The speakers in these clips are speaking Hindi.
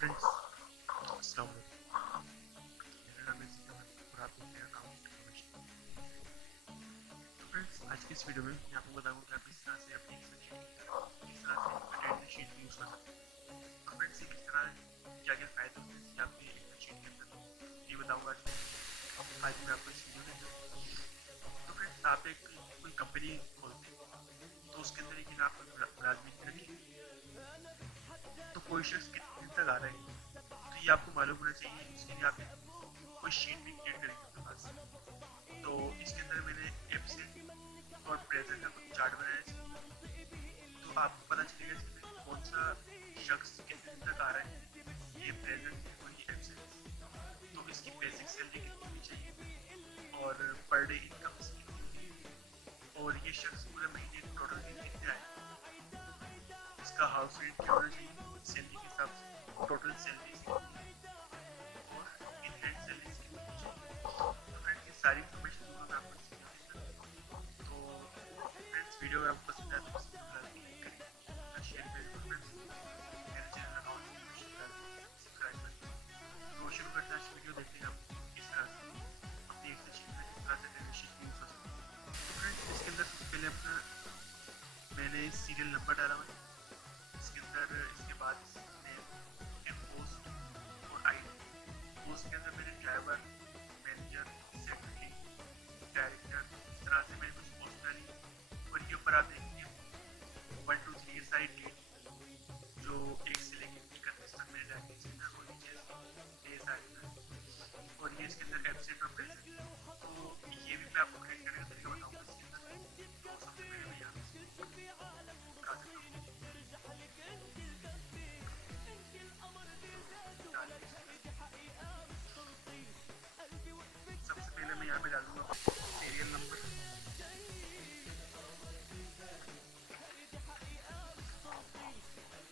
फ्रेंड्स, अस्सलाम वालेकुम। मेरा नाम है ज़ियाद और आप देख रहे हैं अकाउंट इन्फॉर्मेशन। तो फ्रेंड्स, आज की इस वीडियो में मैं आपको बताऊंगा कि आप किस तरह से अपनी एक्सेल शीट किस तरह से अटेंडेंस शीट यूज़ कर सकते हैं। तो फ्रेंड्स, ये किस तरह क्या क्या फ़ायदे होते हैं आपकी एक्सेल शीट के अंदर, ये बताऊंगा आज आज मैं आपको इस वीडियो के अंदर। तो फ्रेंड्स, आप एक कोई कंपनी खोलते हैं तो उसके अंदर एक आप मुलाजमीन रखिए, तो कोई शख्स कितने दिन तक आ रहा है तो ये आपको मालूम होना चाहिए। उसके लिए आप कोई शीट भी क्रिएट करेंगे अपने पास। तो इसके अंदर मैंने एब्सेंट और प्रेजेंट का कुछ चार्ट बनाया है, तो आपको पता चलेगा इसमें कौन सा शख्स कितने दिन तक आ रहा है, ये प्रेजेंट है और ये एब्सेंट। तो इसकी बेसिक सैलरी कितनी होनी चाहिए और पर डे इनकम इसकी कितनी होनी है, और ये शख्स पूरे महीने टोटल दिन कितने आए, इसका हाउस रेंट क्या होना चाहिए सैलरी के हिसाब से, टोटल सैलरी और इन हैंड सैलरीज कितनी होनी चाहिए। तो फ्रेंड्स, ये सारी इन्फॉर्मेशन दूंगा मैं आपको इस वीडियो के अंदर। तो फ्रेंड्स, वीडियो अगर आपको पसंद आए तो सबसे पहले लाइक करिए और शेयर करिए अपने फ्रेंड्स के साथ। मेरे चैनल अकाउंट सब्सक्राइब करिए। तो शुरू करते हैं आज वीडियो, देखते हैं आप किस तरह से अपनी एक्सेल शीट में किस तरह से डेटा शीट यूज़ कर सकते हैं। तो फ्रेंड्स, इसके अंदर सबसे पहले अपना मैंने सीरियल नंबर डाला हुआ है। इसके अंदर इसके बाद नेम एंड पोस्ट और आईडी। पोस्ट के अंदर मैंने ड्राइवर, मैनेजर, सेक्रेटरी, डायरेक्टर, इस तरह से मैंने कुछ पोस्ट डाली। और ये ऊपर आप देखेंगे 1 2 3 ये सारी डेट जो 1 से लेकर 31 तक मैंने डाली इसके अंदर, और नीचे डेज आई है। और ये इसके अंदर एब्सेंट और प्रेजेंट, तो ये भी मैं आपको क्रिएट करने का तरीका बताऊंगा इसके अंदर। तो सबसे पहले मैं यहाँ दिखा देता हूँ, डाल के इसके अंदर सबसे पहले मैं यहाँ पे डालूंगा सीरियल नंबर।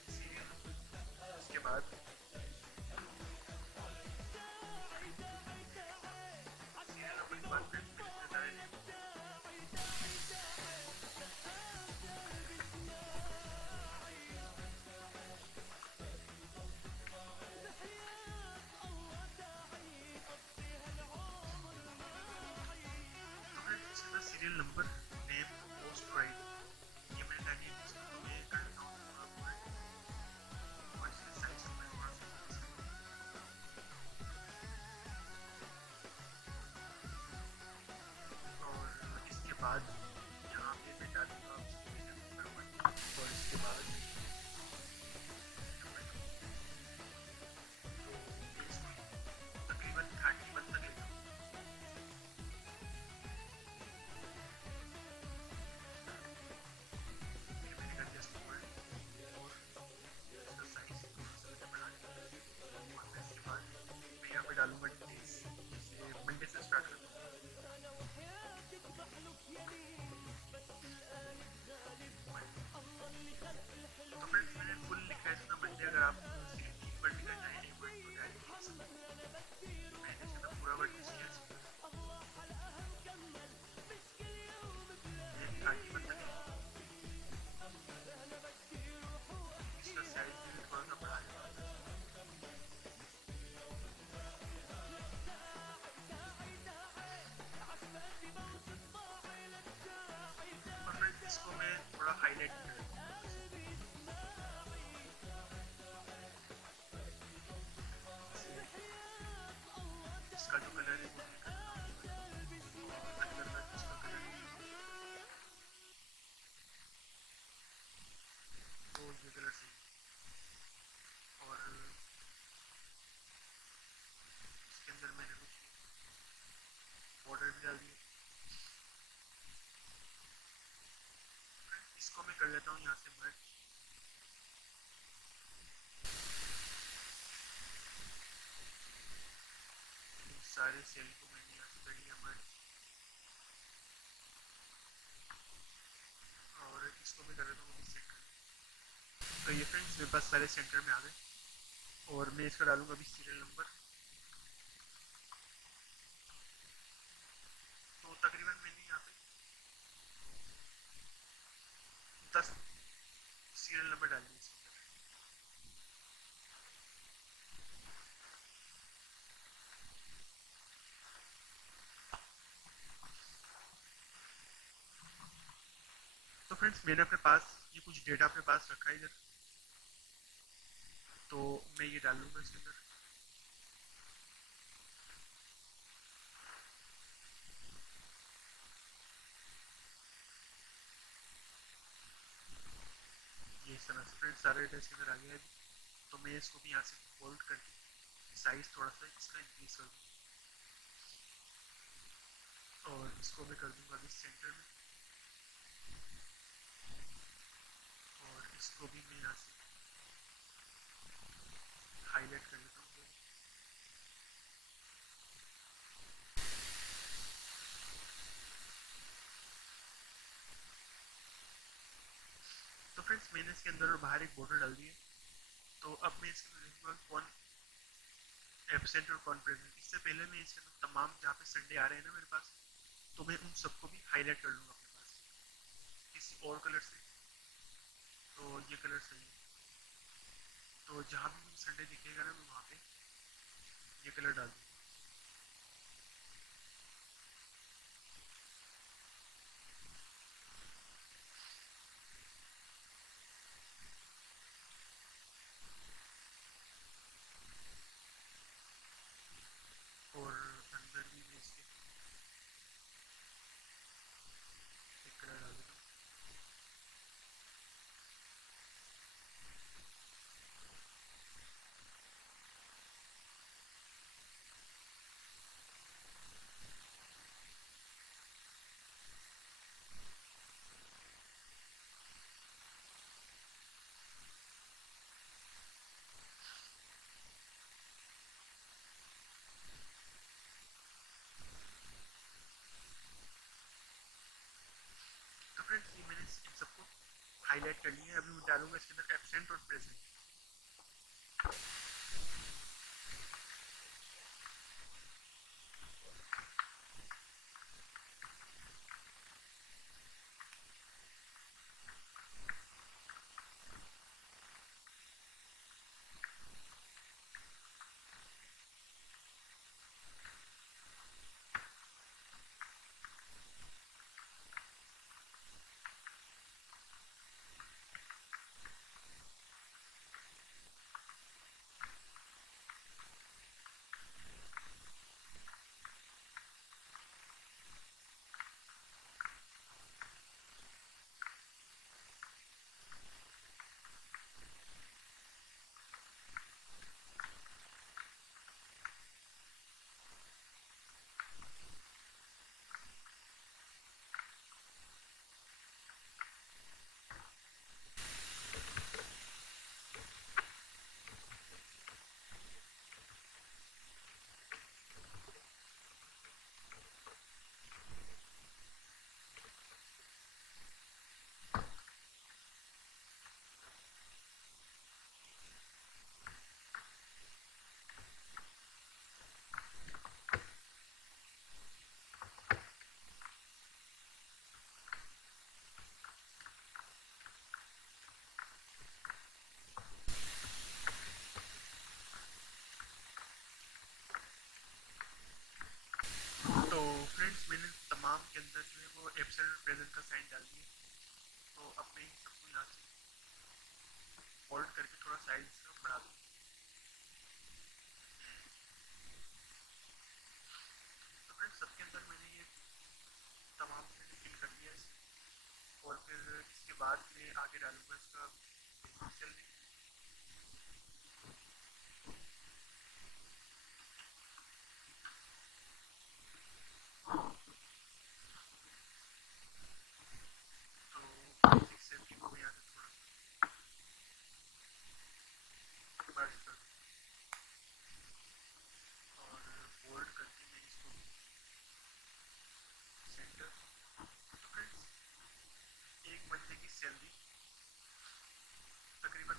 सीरियल नंबर उसके बाद सीरियल नंबर के बाद फ्रेंड्स मैंने इसमें डाला नेम। तो फ्रेंड्स, इसके बाद सीरियल नंबर, नेम, पोस्ट और आईडी ये मैंने डाली है। इसको तो मैं कर लेता हूँ थोड़ा बड़ा, और इसके साइज को मैं थोड़ा सा इंक्रीज कर दूँ। और इसके बाद यहाँ पे मैं डालूंगा सीरियल नंबर 1 और इसके बाद नंबर 2। तो मैं इसको तकरीबन 31 तक लेता हूँ। ये मैंने कर दिया स्मॉल, और इसका साइज थोड़ा सा मैंने बढ़ा दिया। और फिर इसके बाद मैं यहाँ पे डालूंगा डेज, जैसे मंडे से स्टार्ट करता हूँ। तो फ्रेंड्स, मैंने फुल लिखा है इसका मंडे। अगर आप सिर्फ एक वर्ड लिखना चाहें, एक वर्ड, तो डायरेक्टली लिख सकते हैं। तो मैंने इसके अंदर पूरा वर्ड यूज़ किया इसके अंदर। मैं 31 तक लिखता हूँ। इसका साइज मैंने थोड़ा सा बढ़ा देता हूँ। और फ्रेंड्स, इसको मैं थोड़ा हाईलाइट भी कर देता हूँ जैसे इसका जो कलर है वो मैं कर देता हूँ, और अंदर का इसका कलर है वो ये कलर सही है। और इसके अंदर मैंने कुछ बॉर्डर भी डाल दिया। इसको मैं कर लेता हूँ यहाँ से मर्ज। सारे सेल को मैंने यहाँ से कर लिया मर्ज, और इसको मैं कर लेता हूँ अभी सेंटर। तो ये फ्रेंड्स मेरे पास सारे सेंटर में आ गए, और मैं इसका डालूंगा अभी सीरियल नंबर। तो तकरीबन मैंने यहाँ पे 10 सीरियल नंबर डाल दिए इसके अंदर। फ्रेंड्स मैंने अपने पास ये कुछ डेटा अपने पास रखा है इधर, तो मैं ये डाल लूँगा इसके अंदर। ये इस तरह से फ्रेंड्स सारा डेटा इसके अंदर आ गया है। तो मैं इसको भी यहाँ से होल्ड करके साइज थोड़ा सा इसका इंक्रीज कर दूँगा और इसको मैं कर दूँगा अभी सेंटर में, और इसको भी मैं यहाँ से हाईलाइट कर लेता हूँ। तो फ्रेंड्स मैंने इसके अंदर और बाहर एक बॉर्डर डाल दी है। तो अब मैं इसके अंदर लिखूँगा कौन एब्सेंट और कौन प्रेजेंट। इससे पहले मैं इसके अंदर तमाम जहाँ पे संडे आ रहे हैं ना मेरे पास, तो मैं उन सबको भी हाईलाइट कर लूँगा अपने पास किसी और कलर से। तो ये कलर सही है, तो जहाँ भी मुझे संडे दिखेगा ना मैं वहाँ पे ये कलर डाल दूँगा। और अंदर भी मैं इसके एक कलर डाल देता हूँ। तो फ्रेंड्स ये मैंने इन सबको हाईलाइट कर लिया है। अभी मैं डालूंगा इसके अंदर एब्सेंट और प्रेजेंट। तो फ्रेंड्स मैंने तमाम के अंदर जो है वो एब्सेंट और प्रेजेंट का साइन डाल दिया। तो अब मैं इन सबको यहाँ से होल्ड करके थोड़ा साइज बढ़ा दूँ। तो फ्रेंड्स सबके अंदर मैंने ये तमाम मैंने फिल कर दिया इसे, और फिर इसके बाद मैं आगे डालूंगा इसका सैलरी। तो बेसिक सैलरी को यहाँ से थोड़ा मर्ज कर और होल्ड करके मैं इसको सेंटर। तो फ्रेंड्स एक बंदे की सैलरी तकरीबन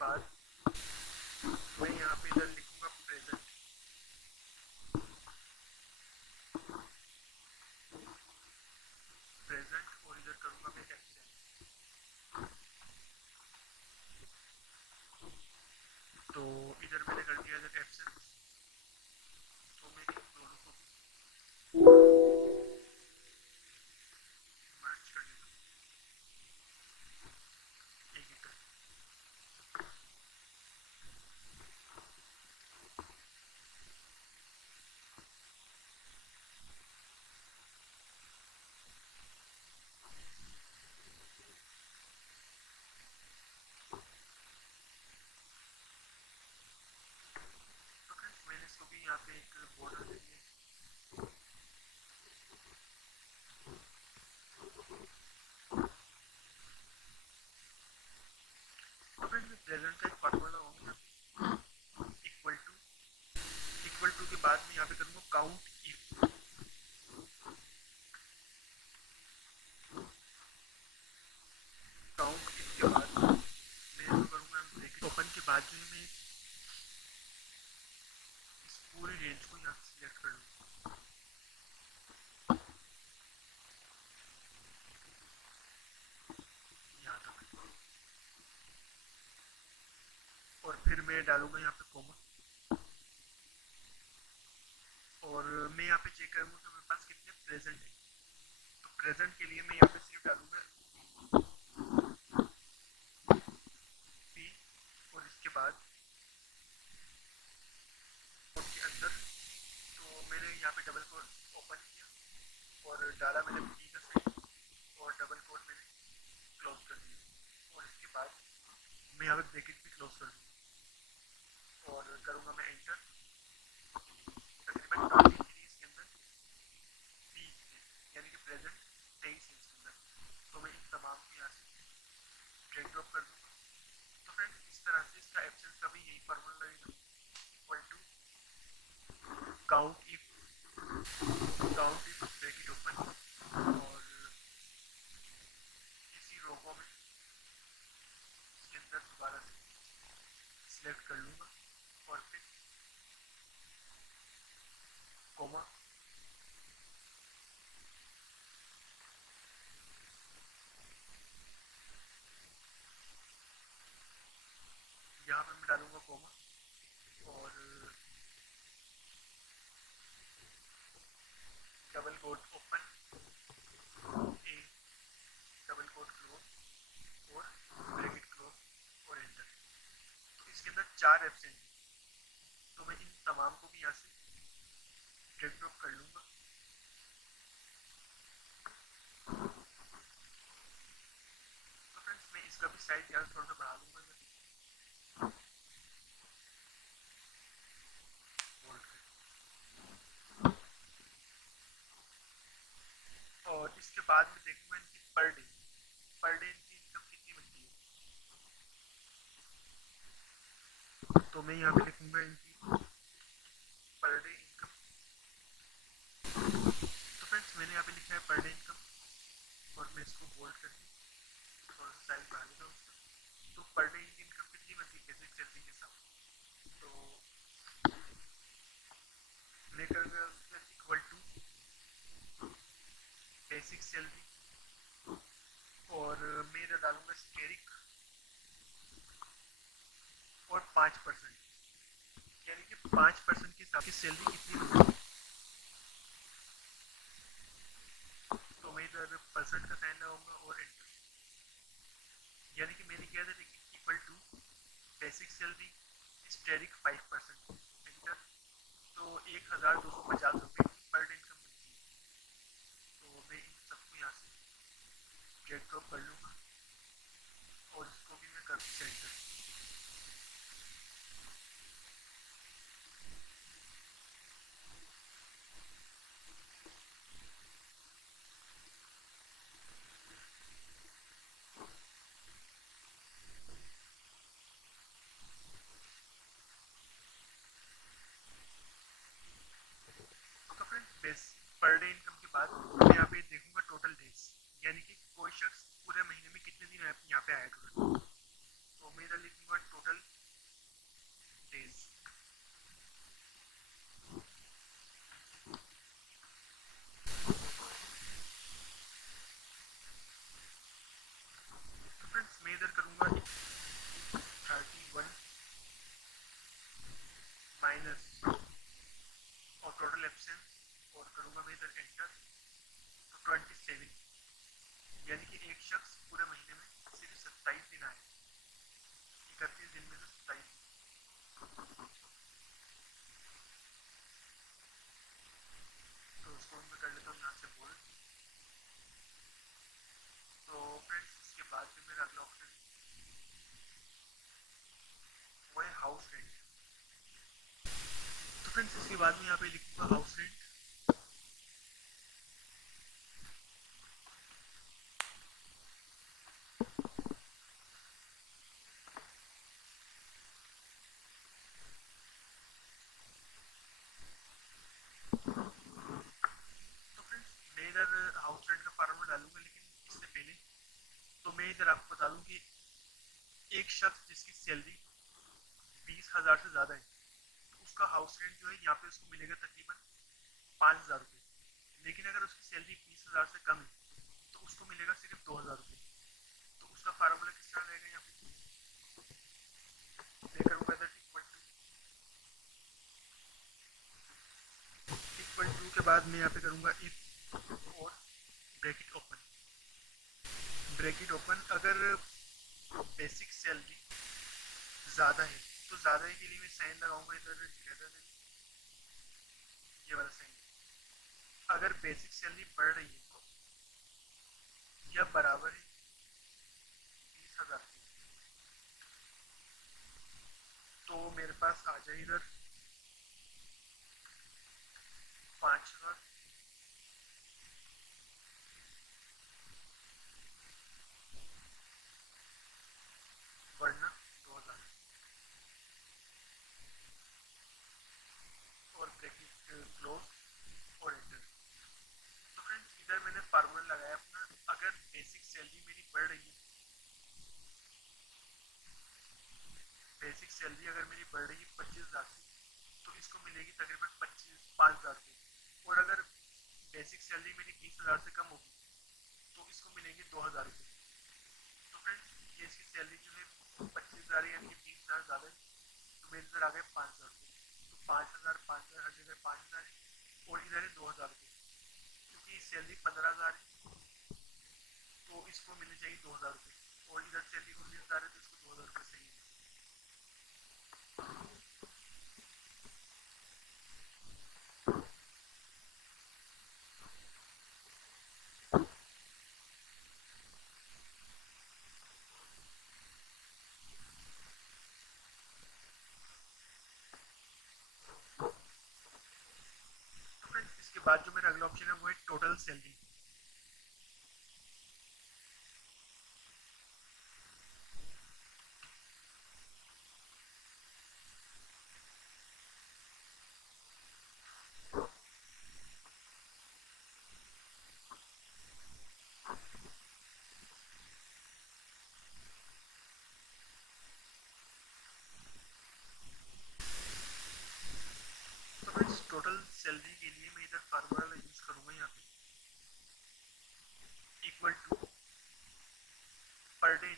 बाद मैं यहाँ पे इधर लिखूंगा प्रेजेंट। प्रेजेंट और इधर करूंगा मैं एब्सेंट। तो इधर मैंने कर दिया इधर एब्सेंट। तो मैं इन दोनों को मर्ज कर देता हूँ एक एक करके। तो फ्रेंड्स मैंने इसको भी यहाँ पे एक बॉर्डर दे दिया। तो फ्रेंड्स मैं प्रेजेंट का एक फार्मूला हो गया इक्वल टू के बाद मैं यहाँ पे करूँगा काउंट इफ। काउंट इफ के बाद मैं इसको करूँगा ब्रैकेट ओपन के बाद जो है मैं इस पूरी रेंज को यहाँ से सिलेक्ट कर लूँगा यहाँ तक। और फिर मैं डालूंगा यहाँ पे कोमा। और मैं यहाँ पे चेक करूँगा कि मेरे पास कितने प्रेजेंट है। तो प्रेजेंट के लिए मैं यहाँ पे सिर्फ डालूंगा पी। और इसके बाद उसके अंदर तो मैंने यहाँ पे डबल कोट ओपन किया और डाला मैंने पी का साइन और डबल कोट मैंने क्लोज कर दिया। और इसके बाद मैं यहाँ पे ब्रैकेट भी क्लोज कर दूँगा और करूँगा मैं एंटर। तकरीबन काफ़ी सीरीज के अंदर 20 है यानी कि प्रेजेंट 23 है इसके अंदर। तो मैं इन तमाम को यहाँ से ड्रैग ड्रॉप कर दूँगा। तो फ्रेंड्स इस तरह से इसका एब्सेंस का भी यही फार्मूला लगेगा equal to count if bracket open. और इसी रो को मैं इसके अंदर दोबारा से सिलेक्ट कर लूँगा और फिर कोमा। यहाँ पे मैं डालूंगा कोमा और double quote open A double quote close और ब्रैकेट क्लोज और एंटर। तो इसके अंदर 4 एब्सेंट। तो मैं इन तमाम को भी यहाँ से ड्रैग ड्रॉप कर लूँगा। तो फ्रेंड्स मैं इसका भी साइज यहाँ थोड़ा सा बढ़ा दूँगा बोल्ड कर। और इसके बाद में देखूँगा इनकी पर डे इनकी इनकम कितनी बनती है। तो मैं यहाँ पे लिखूँगा इनकी पर डे इनकम। तो फ्रेंड्स मैंने यहाँ पे लिखा है पर डे इनकम और मैं इसको बोल्ड करके थोड़ा सा साइज बढ़ा देता हूँ उसका। तो पर डे इनकी इनकम कितनी बनती है बेसिक सैलरी के साथ। तो मैं करूँगा इक्वल टू बेसिक सैलरी और मैं इधर डालूंगा स्टेरिक और 5%। यानी कि 5% के हिसाब की सैलरी कितनी होगी। तो मैं इधर परसेंट का साइन लगाऊंगा और एंटर। यानी कि मैंने किया था equal to basic salary asterisk 5% enter. तो 1250 रुपये पर डे इनकम बनती है। तो मैं इन सबको यहाँ से ड्रैग ड्रॉप कर लूँगा और इसको भी मैं कर सेंटर। तो फ्रेंड्स पर डे इनकम के बाद मैं यहाँ पे देखूंगा टोटल डेज यानी कि कोई शख्स पूरे महीने में कितने दिन यहाँ पे आया टोटल। तो मैं इधर इधर करूंगा 31 माइनस और टोटल एब्सेंस और करूंगा मैं इधर एंटर, तो 27, यानी कि एक शख्स पूरे महीने में सिर्फ 27 दिन आए, 31 दिन में से 27। तो उसको मैं कर लेता हूँ यहाँ से बोल्ड। तो फ्रेंड्स इसके बाद में मेरा अगला ऑप्शन वो है हाउस रेंट। तो फ्रेंड्स इसके बाद में यहाँ पे लिखूंगा हाउस रेंट। तो फ्रेंड्स मैं इधर हाउस रेंट का फार्मूला डालूंगा, लेकिन इससे पहले तो मैं इधर आपको बता दूं कि एक शख्स जिसकी सैलरी 20,000 से ज़्यादा है, तो उसका हाउस रेंट जो है यहाँ पे उसको मिलेगा तकरीबन 5,000 रुपये। लेकिन अगर उसकी सैलरी 20,000 से कम है तो उसको मिलेगा सिर्फ 2,000 रुपये। तो उसका फार्मूला किस तरह रहेगा, यहाँ पे मैं करूँगा इधर इक्वल टू के बाद मैं यहाँ पे करूँगा इफ और ब्रैकेट ओपन। ब्रैकेट ओपन, अगर बेसिक सैलरी ज़्यादा है तो ज़्यादा के लिए मैं साइन लगाऊंगा इधर ग्रेटर देन, ये वाला साइन। अगर बेसिक सैलरी बढ़ रही है या बराबर है 20,000, तो मेरे पास आ जाए इधर 5,000 वरना 2,000 और ब्रैकेट क्लोज और एंटर। तो फ्रेंड्स इधर मैंने फार्मूला लगाया अपना, अगर बेसिक सैलरी मेरी बढ़ रही है, बेसिक सैलरी अगर मेरी बढ़ रही है 25,000 से, तो इसको मिलेगी तकरीबन 5,000 रुपये। और अगर बेसिक सैलरी मेरी 20,000 से कम होगी तो इसको मिलेंगे 2,000 रुपये। तो फ्रेंड्स ये इसकी सैलरी जो है 25,000 है, यानी कि 20,000 ज़्यादा है, तो मेरे इधर आ गए 5,000 रुपये। तो 5,000 5,000 हर जगह 5,000 है, और इधर है 2,000 रुपये। क्योंकि सैलरी 15,000 है तो इसको मिलने चाहिए 2,000 रुपये, और इधर सैलरी 19,000 है तो इसको 2,000 रुपये सही है। तो फ्रेंड्स इसके बाद जो मेरा अगला ऑप्शन है वो है टोटल सैलरी। तो फ्रेंड्स टोटल सैलरी के लिए मैं इधर फार्मूला यूज करूंगा यहाँ पे equal to per day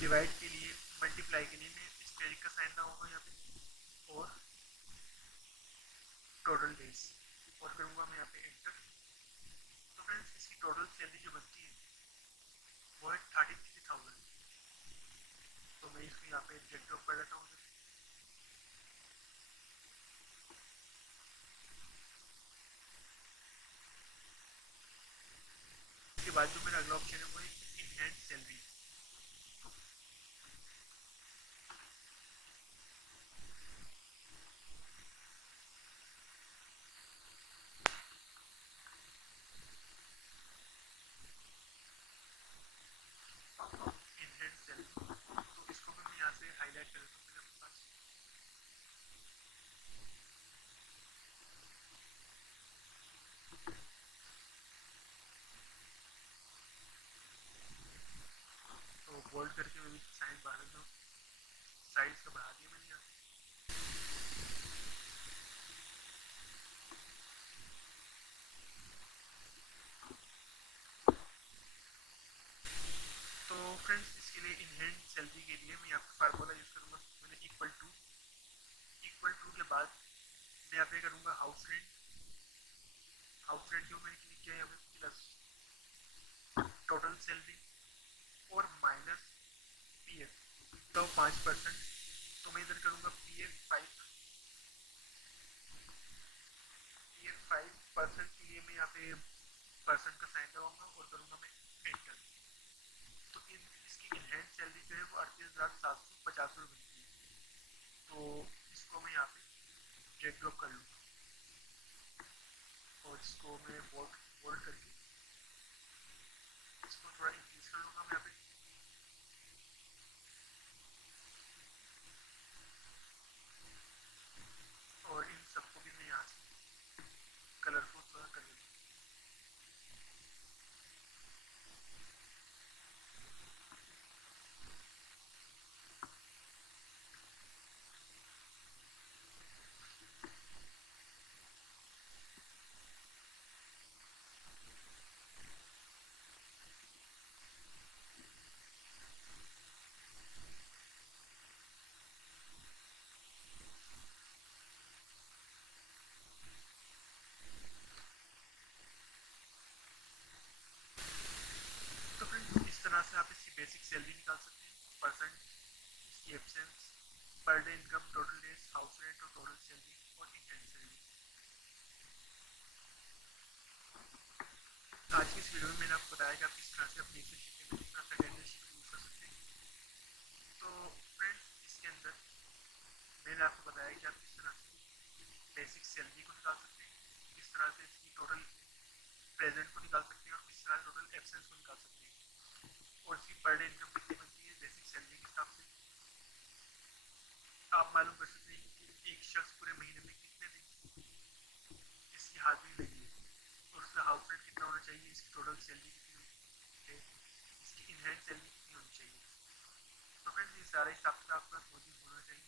divide के लिए, मल्टीप्लाई के लिए मैं स्टेरिक का साइन लगाऊंगा यहाँ पे, और टोटल डेज और करूंगा मैं यहाँ पे एंटर। तो फ्रेंड्स इसकी टोटल सैलरी जो बनती है वो है 33,000। तो मैं इसको यहाँ पे ड्रैग ड्रॉप कर लेता हूँ। इसके बाद जो मेरा अगला ऑप्शन है वो है इनहैंड सैलरी। इनहैंड सैलरी, तो इसको भी मैं यहाँ से हाईलाइट कर देता हूँ मेरे पास। तो बोल्ड करके मैं भी साइन बढ़ा देता हूँ, साइज का बढ़ा दिया मैंने यहाँ से। तो फ्रेंड्स इसके लिए इनहैंड जो मैंने क्लिक किया है प्लस टोटल सैलरी और माइनस पीएफ, तो 5%। तो मैं इधर करूँगा पी एफ 5% के लिए मैं यहाँ पे परसेंट का साइन लगाऊंगा और करूँगा मैं एंटर। तो इसकी इनहैंड सैलरी जो है वो 38,750 रुपये की है। तो इसको मैं यहाँ पे ड्रैग ड्रॉप कर लूँगा और इसको मैं बोल्ड बोल्ड करके इसको थोड़ा इंक्रीज कर लूँगा मैं यहाँ पे। और इन सबको भी मैं यहाँ से कलरफुल थोड़ा कर लूँगा। तो फ्रेंड्स इस तरह से आप इसकी बेसिक सैलरी निकाल सकते हैं, परसेंट, इसकी absence, per day income, total days, house rent और टोटल सैलरी और इंटेंट सैलरी। तो आज की इस वीडियो में मैंने आपको बताया कि आप किस तरह से अपनी एक्सेल शीट में किस तरह से अटेंडेंस शीट यूज कर सकते हैं। तो फ्रेंड्स इसके अंदर मैंने आपको बताया कि आप किस तरह से बेसिक सैलरी को निकाल सकते हैं, किस तरह से इसकी टोटल प्रेजेंट को निकाल सकते हैं और किस तरह टोटल एब्सेंस को निकाल सकते हैं और इसकी पर डे इनकम कितनी बनती है बेसिक सैलरी के हिसाब से। आप मालूम कर सकते हैं कि एक शख्स पूरे महीने में कितने दिन इसकी हाजिरी लगी है और उसका हाउस रेंट कितना होना चाहिए, इसकी टोटल सैलरी कितनी है, इसकी इनहैंड सैलरी कितनी होनी चाहिए। तो फ्रेंड्स ये सारा हिसाब किताब आपका मौजूद होना चाहिए।